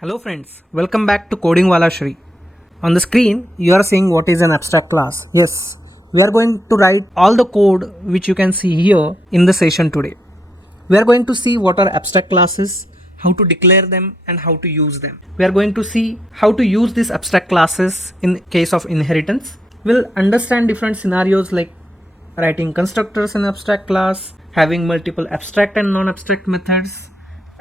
Hello friends, welcome back to Coding Wala Shree. On the screen, you are seeing what is an abstract class. Yes, we are going to write all the code which you can see here in the session today. We are going to see what are abstract classes, how to declare them and how to use them. We are going to see how to use these abstract classes in case of inheritance. We'll understand different scenarios like writing constructors in abstract class, having multiple abstract and non-abstract methods,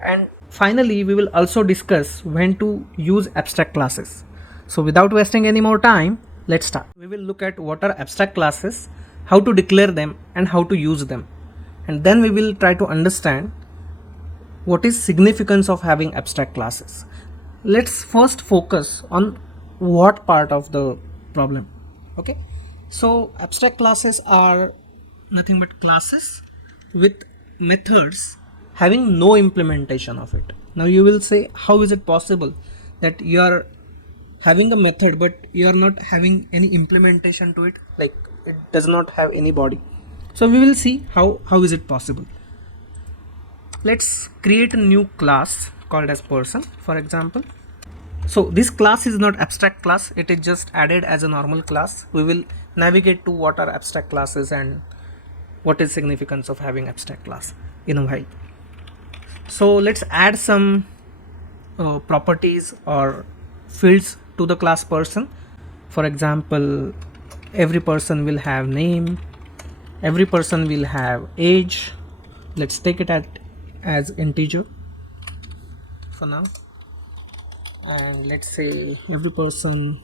and finally we will also discuss when to use abstract classes. So without wasting any more time, let's start. We will look at what are abstract classes, how to declare them and how to use them, and then we will try to understand what is significance of having abstract classes. Let's first focus on what part of the problem. Okay, so abstract classes are nothing but classes with methods having no implementation of it. Now you will say, how is it possible that you are having a method but you are not having any implementation to it, like it does not have any body? So we will see how is it possible. Let's create a new class called as person, for example. So this class is not abstract class, it is just added as a normal class. We will navigate to what are abstract classes and what is significance of having abstract class in a while. So let's add some properties or fields to the class person. For example, every person will have name, every person will have age. Let's take it as integer for now, and let's say every person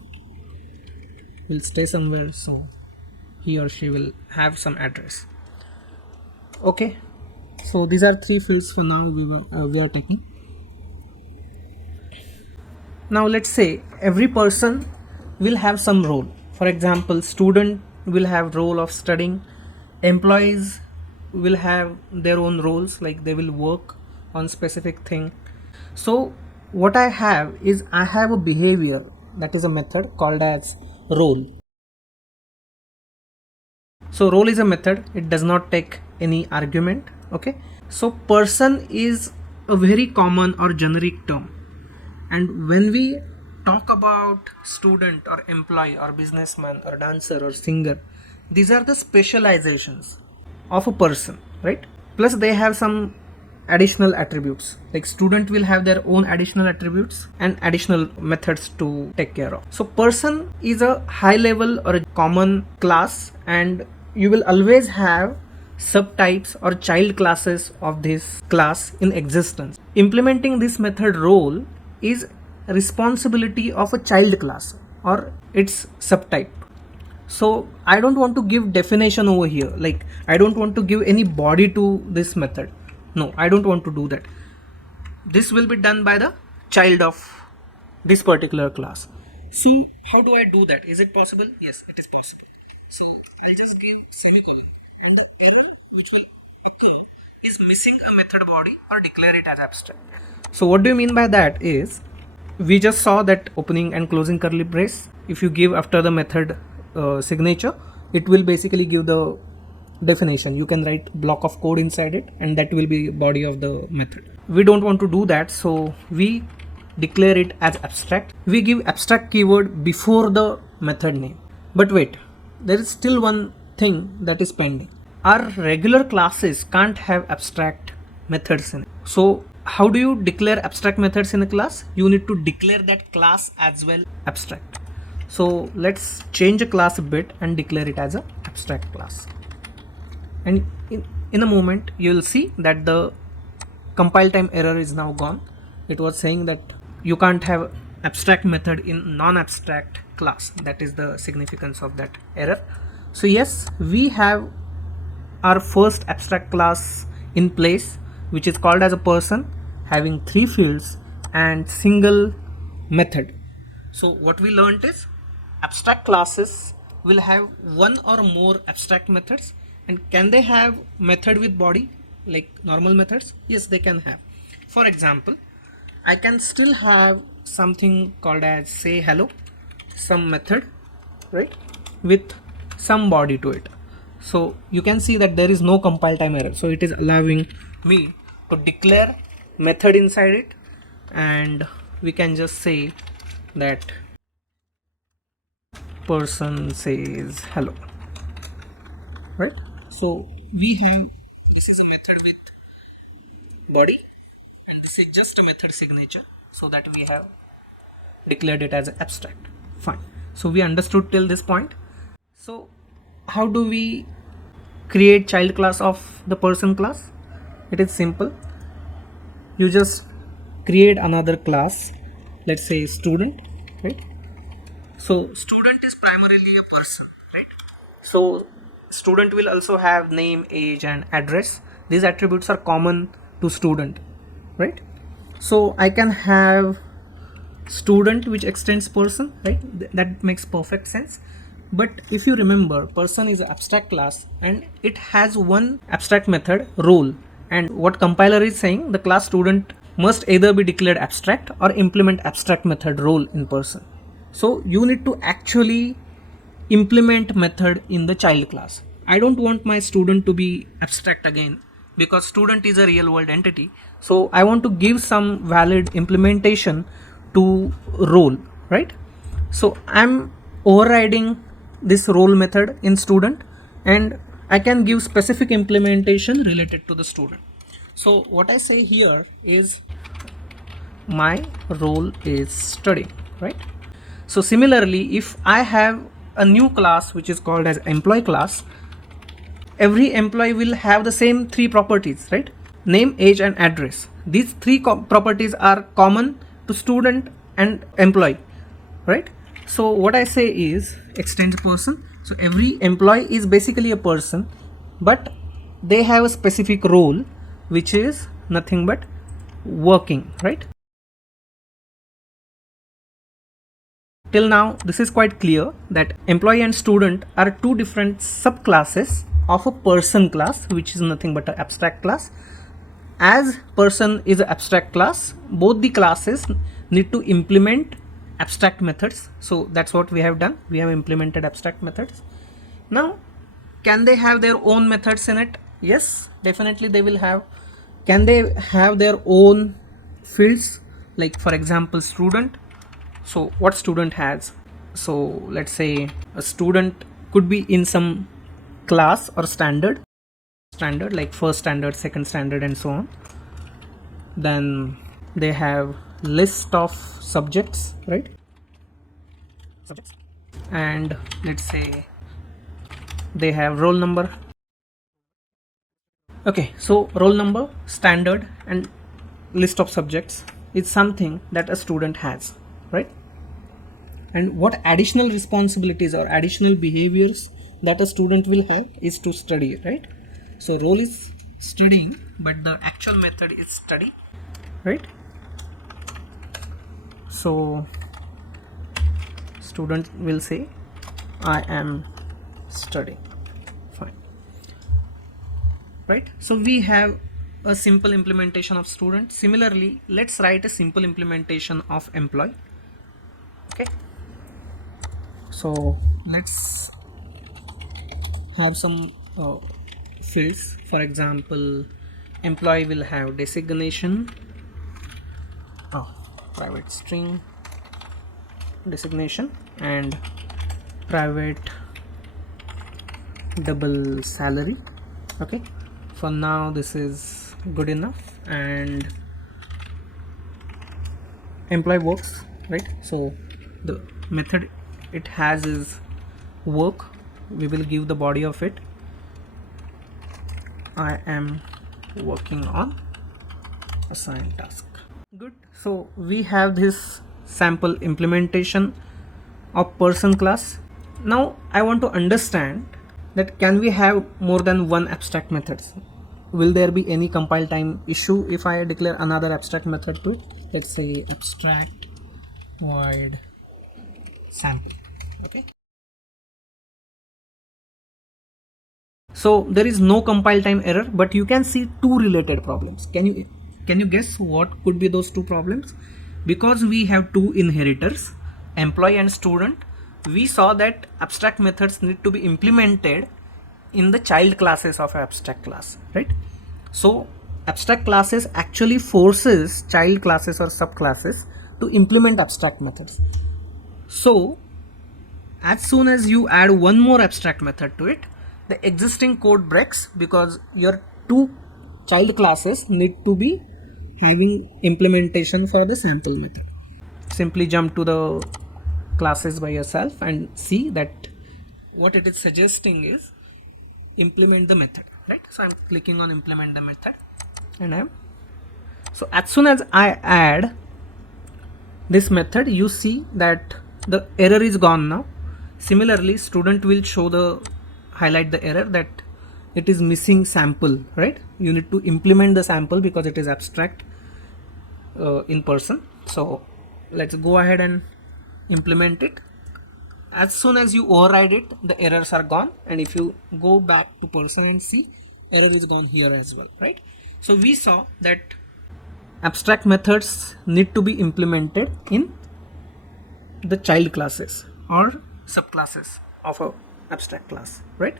will stay somewhere, so he or she will have some address. Okay, so these are three fields for now we are taking. Now let's say every person will have some role. For example, student will have role of studying, employees will have their own roles, like they will work on specific thing. So what I have is I have a behavior, that is a method called as role. So role is a method, it does not take any argument. Okay, so person is a very common or generic term, and when we talk about student or employee or businessman or dancer or singer, these are the specializations of a person, right? Plus they have some additional attributes, like student will have their own additional attributes and additional methods to take care of. So person is a high level or a common class, and you will always have subtypes or child classes of this class in existence. Implementing this method role is responsibility of a child class or its subtype. So I don't want to give definition over here, like I don't want to give any body to this method. No, I don't want to do that. This will be done by the child of this particular class. See, how do I do that? Is it possible? Yes, it is possible. So I'll just give semicolon, and the error which will occur is missing a method body or declare it as abstract. So what do you mean by that is, we just saw that opening and closing curly brace, if you give after the method signature, it will basically give the definition. You can write block of code inside it and that will be body of the method. We don't want to do that, so we declare it as abstract. We give abstract keyword before the method name. But wait, there is still one thing that is pending. Our regular classes can't have abstract methods in it. So how do you declare abstract methods in a class? You need to declare that class as well abstract. So let's change a class a bit and declare it as a abstract class. And in a moment you will see that the compile time error is now gone. It was saying that you can't have abstract method in non-abstract class. That is the significance of that error. So yes, we have our first abstract class in place, which is called as a person, having three fields and single method. So what we learned is abstract classes will have one or more abstract methods. And can they have method with body like normal methods? Yes, they can have. For example, I can still have something called as say hello, some method, right, with some body to it. So you can see that there is no compile time error. So it is allowing me to declare method inside it and we can just say that person says hello, right? So we have, this is a method with body and this is just a method signature, so that we have declared it as abstract. Fine, so we understood till this point. So how do we create child class of the person class? It is simple. You just create another class, let's say student, right? So student is primarily a person, right? So student will also have name, age and address. These attributes are common to student, right? So I can have student which extends person, right? That makes perfect sense. But if you remember, person is an abstract class and it has one abstract method, role. And what compiler is saying, the class student must either be declared abstract or implement abstract method role in person. So you need to actually implement method in the child class. I don't want my student to be abstract again, because student is a real world entity. So I want to give some valid implementation to role, right? So I'm overriding this role method in student, and I can give specific implementation related to the student. So what I say here is my role is studying, right? So similarly, if I have a new class which is called as employee class, every employee will have the same three properties, right? Name, age and address. These three properties are common to student and employee, right? So what I say is extends person. So every employee is basically a person, but they have a specific role which is nothing but working, right? Till now this is quite clear that employee and student are two different subclasses of a person class, which is nothing but an abstract class. As person is an abstract class, both the classes need to implement abstract methods. So that's what we have done. We have implemented abstract methods. Now, can they have their own methods in it? Yes, definitely they will have. Can they have their own fields? Like for example, student. So what student has? So let's say a student could be in some class or standard like first standard, second standard and so on. Then they have list of subjects, right? Subjects. And let's say they have roll number. Okay, so roll number, standard and list of subjects is something that a student has, right? And what additional responsibilities or additional behaviors that a student will have is to study, right? So role is studying, but the actual method is study, right? So student will say I am studying. Fine, right? So we have a simple implementation of student. Similarly, let's write a simple implementation of employee. Okay, so let's have some fields. For example, employee will have designation, private string designation, and private double salary. Okay, for now this is good enough. And employee works, right? So the method it has is work. We will give the body of it, I am working on assigned task. Good. So we have this sample implementation of person class. Now I want to understand that can we have more than one abstract methods? Will there be any compile time issue if I declare another abstract method to it? Let's say abstract void sample. Okay, so there is no compile time error, but you can see two related problems. Can you guess what could be those two problems? Because we have two inheritors, employee and student, we saw that abstract methods need to be implemented in the child classes of an abstract class, right? So abstract classes actually forces child classes or subclasses to implement abstract methods. So as soon as you add one more abstract method to it, the existing code breaks, because your two child classes need to be having implementation for the sample method. Simply jump to the classes by yourself and see that what it is suggesting is implement the method, right? So I'm clicking on implement the method, and so as soon as I add this method, you see that the error is gone now. Similarly, student will highlight the error that it is missing sample, right? You need to implement the sample because it is abstract in person. So let's go ahead and implement it. As soon as you override it, the errors are gone, and if you go back to person and see, error is gone here as well, right? So we saw that abstract methods need to be implemented in the child classes or subclasses of a abstract class, right?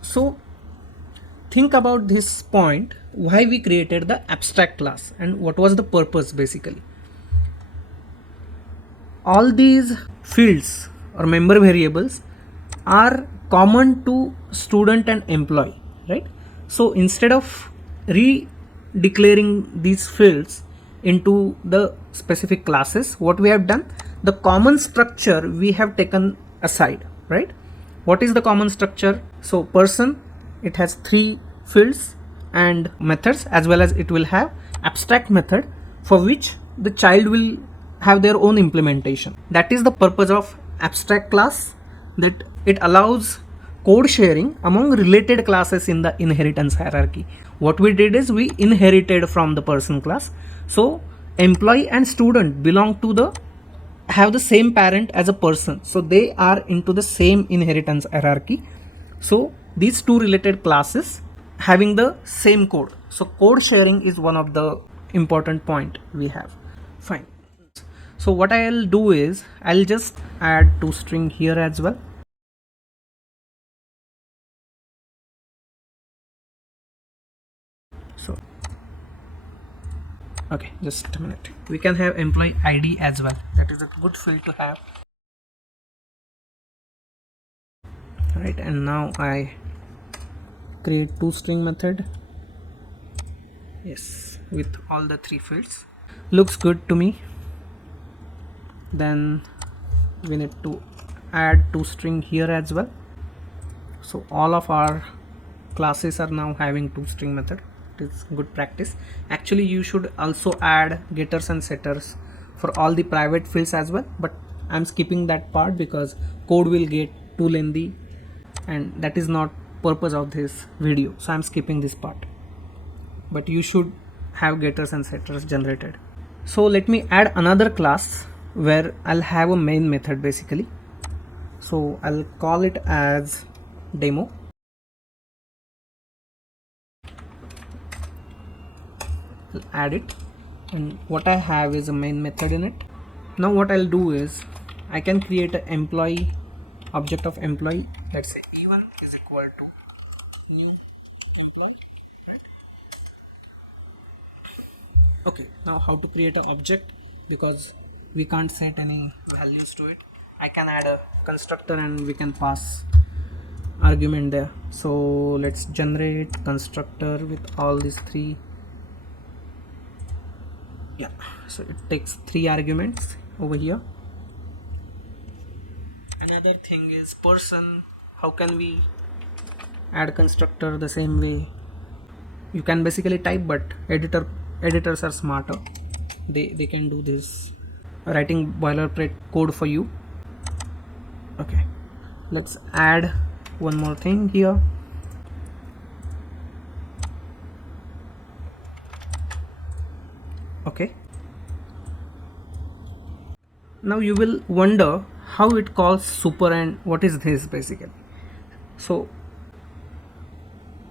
So think about this point, why we created the abstract class and what was the purpose basically. All these fields or member variables are common to student and employee, right? So instead of declaring these fields into the specific classes, what we have done, the common structure we have taken aside, right? What is the common structure? So person, it has 3 fields and methods, as well as it will have abstract method for which the child will have their own implementation. That is the purpose of abstract class, that it allows code sharing among related classes in the inheritance hierarchy. What we did is we inherited from the person class. So employee and student belong to have the same parent as a person, so they are into the same inheritance hierarchy. So these two related classes having the same code, so code sharing is one of the important point we have. Fine. So what I'll do is I'll just add toString here as well. So okay, just a minute. We can have employee ID as well. That is a good field to have. Right, and now I create toString method. Yes, with all the 3 fields. Looks good to me. Then we need to add toString here as well. So all of our classes are now having toString method. Is good practice. Actually you should also add getters and setters for all the private fields as well, but I'm skipping that part because code will get too lengthy and that is not purpose of this video, so I'm skipping this part. But you should have getters and setters generated. So let me add another class where I'll have a main method basically. So I'll call it as demo. I'll add it, and what I have is a main method in it. Now what I'll do is I can create an employee object of employee. Let's say E1 is equal to new employee. Okay, now how to create an object, because we can't set any values to it. I can add a constructor and we can pass argument there. So let's generate constructor with all these 3. Yeah, so it takes 3 arguments over here. Another thing is person. How can we add constructor the same way? You can basically type, but editors are smarter. They can do this writing boilerplate code for you. Okay, let's add one more thing here. Okay, now you will wonder how it calls super and what is this basically. So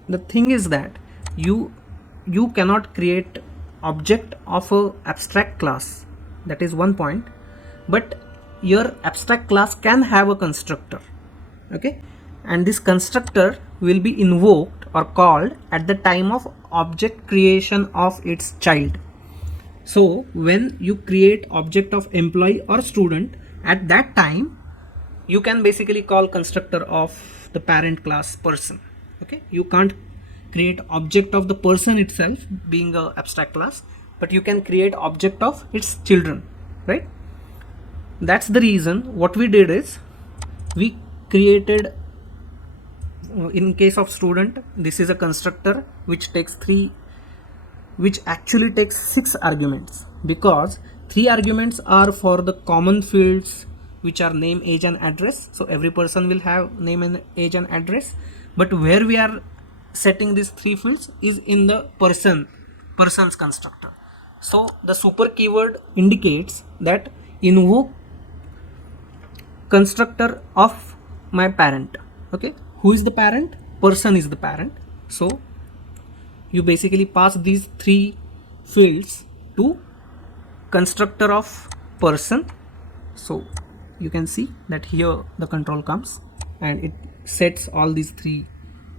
the thing is that you cannot create object of a abstract class, that is one point, but your abstract class can have a constructor. Okay, and this constructor will be invoked or called at the time of object creation of its child. So when you create object of employee or student, at that time you can basically call constructor of the parent class person. Okay, you can't create object of the person itself being a abstract class, but you can create object of its children, right? That's the reason what we did is we created, in case of student, this is a constructor which takes which actually takes 6 arguments, because 3 arguments are for the common fields which are name, age and address. So every person will have name and age and address, but where we are setting these 3 fields is in the person's constructor. So the super keyword indicates that invoke constructor of my parent. Okay, who is the parent? Person is the parent. So you basically pass these 3 fields to constructor of person. So you can see that here the control comes and it sets all these 3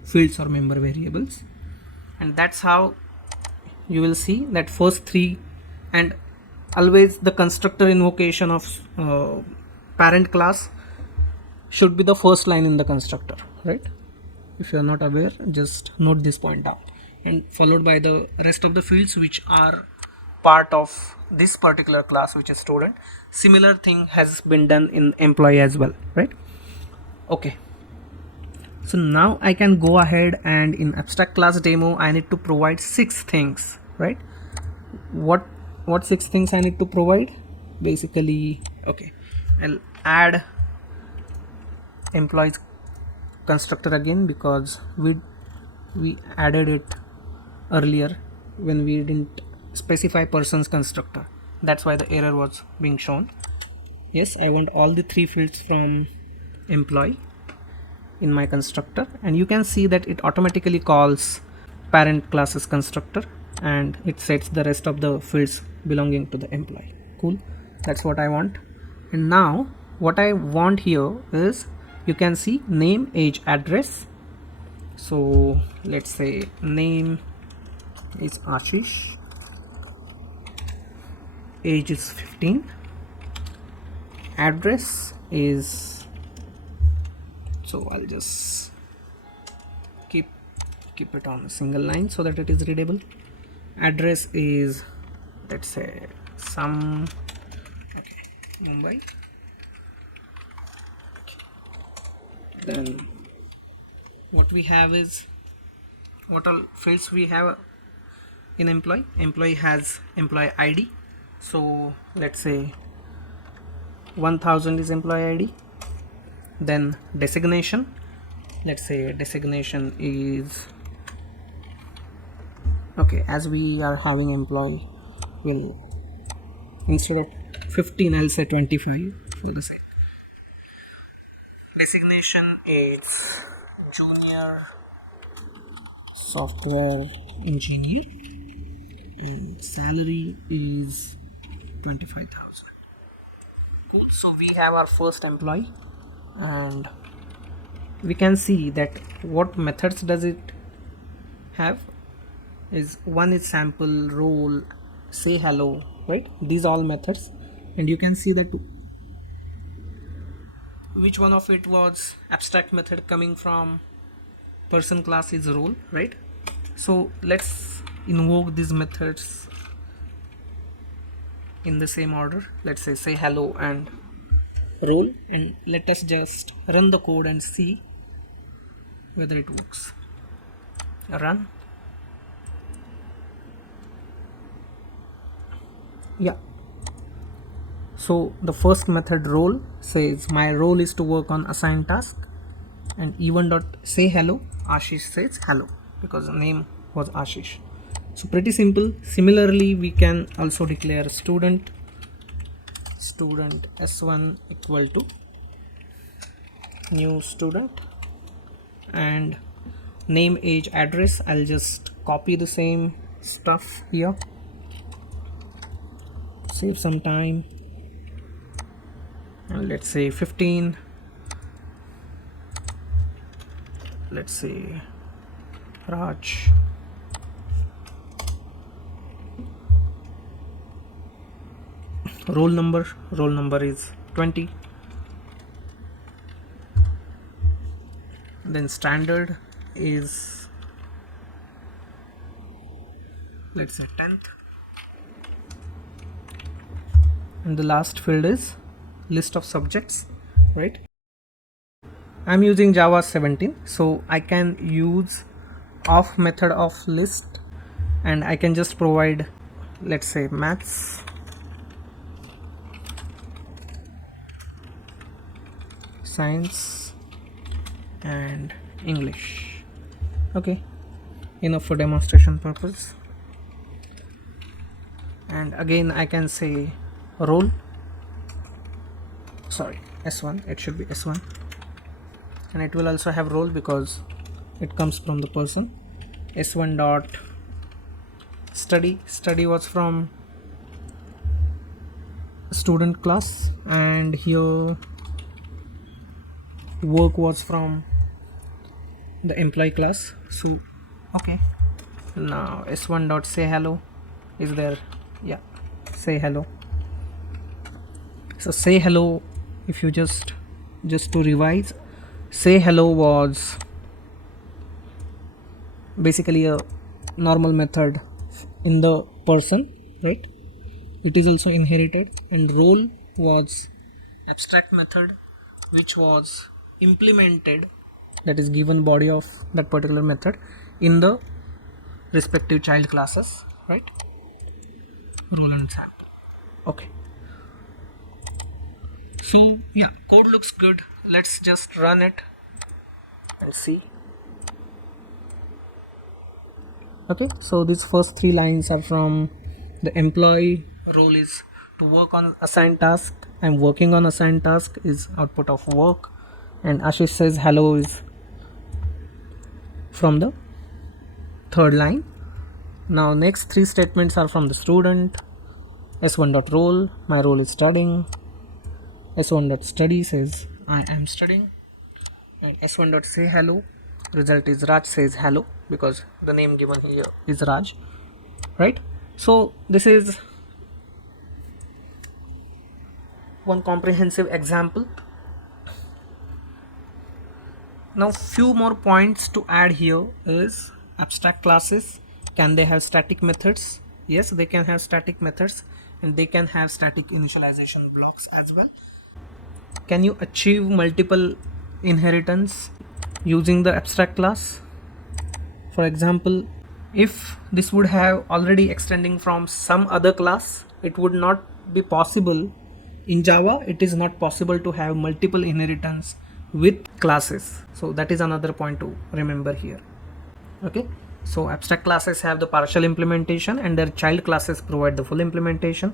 fields or member variables, and that's how you will see that first 3, and always the constructor invocation of parent class should be the first line in the constructor, right? If you are not aware, just note this point down, and followed by the rest of the fields which are part of this particular class, which is student. Similar thing has been done in employee as well, right? Okay, so now I can go ahead and in abstract class demo I need to provide 6 things, right? What 6 things I need to provide? Basically, okay, I'll add employees constructor again, because we added it earlier when we didn't specify person's constructor. That's why the error was being shown. Yes, I want all the 3 fields from employee in my constructor, and you can see that it automatically calls parent classes constructor and it sets the rest of the fields belonging to the employee. Cool, that's what I want. And now what I want here is, you can see name, age, address. So let's say name is Ashish, age is 15, address is, so I'll just keep it on a single line so that it is readable. Address is, let's say some, okay, Mumbai. Then what we have is, what all fields we have in employee has employee ID. So let's say 1000 is employee ID. Then designation, let's say designation is, okay, as we are having employee, will instead of 15 I'll say 25 for the sake. Designation is junior software engineer, and salary is 25,000. Cool, so we have our first employee, and we can see that what methods does it have is, one is sample, role, say hello, right? These all methods, and you can see that which one of it was abstract method coming from person class is role, right? So let's invoke these methods in the same order. Let's say hello and role, and let us just run the code and see whether it works. Run. Yeah, so the first method role says my role is to work on assigned task, and even dot say hello, Ashish says hello because the name was Ashish. So pretty simple. Similarly, we can also declare student s1 equal to new student, and name, age, address, I'll just copy the same stuff here, save some time, and let's say 15, let's say Raj, roll number is 20. Then standard is, let's say, 10th, and the last field is list of subjects, right? I'm using Java 17, so I can use of method of list, and I can just provide, let's say, maths, science, and English. Okay, enough for demonstration purpose. And again I can say roll, sorry, S1, it should be S1, and it will also have role because it comes from the person. S1 dot study was from student class, and here work was from the employee class. So okay, now S1 dot say hello is there. Yeah, say hello. So say hello, if you just to revise, say hello was basically a normal method in the person, right? It is also inherited. And role was abstract method which was implemented, that is given body of that particular method in the respective child classes, right? Role and sample. Okay, so yeah, code looks good. Let's just run it and see. Okay, so these first 3 lines are from the employee. Role is to work on assigned task. I'm working on assigned task is output of work. And Ashish says hello is from the 3rd line. Now next 3 statements are from the student. S1.role, my role is studying. S1.study says I am studying. And S1.say hello, result is Raj says hello because the name given here is Raj, right? So this is one comprehensive example. Now few more points to add here is abstract classes. Can they have static methods? Yes, they can have static methods, and they can have static initialization blocks as well. Can you achieve multiple inheritance using the abstract class? For example, if this would have already extending from some other class, it would not be possible. In Java, it is not possible to have multiple inheritance with classes. So that is another point to remember here. Okay, so abstract classes have the partial implementation and their child classes provide the full implementation.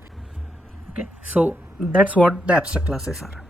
Okay, so that's what the abstract classes are.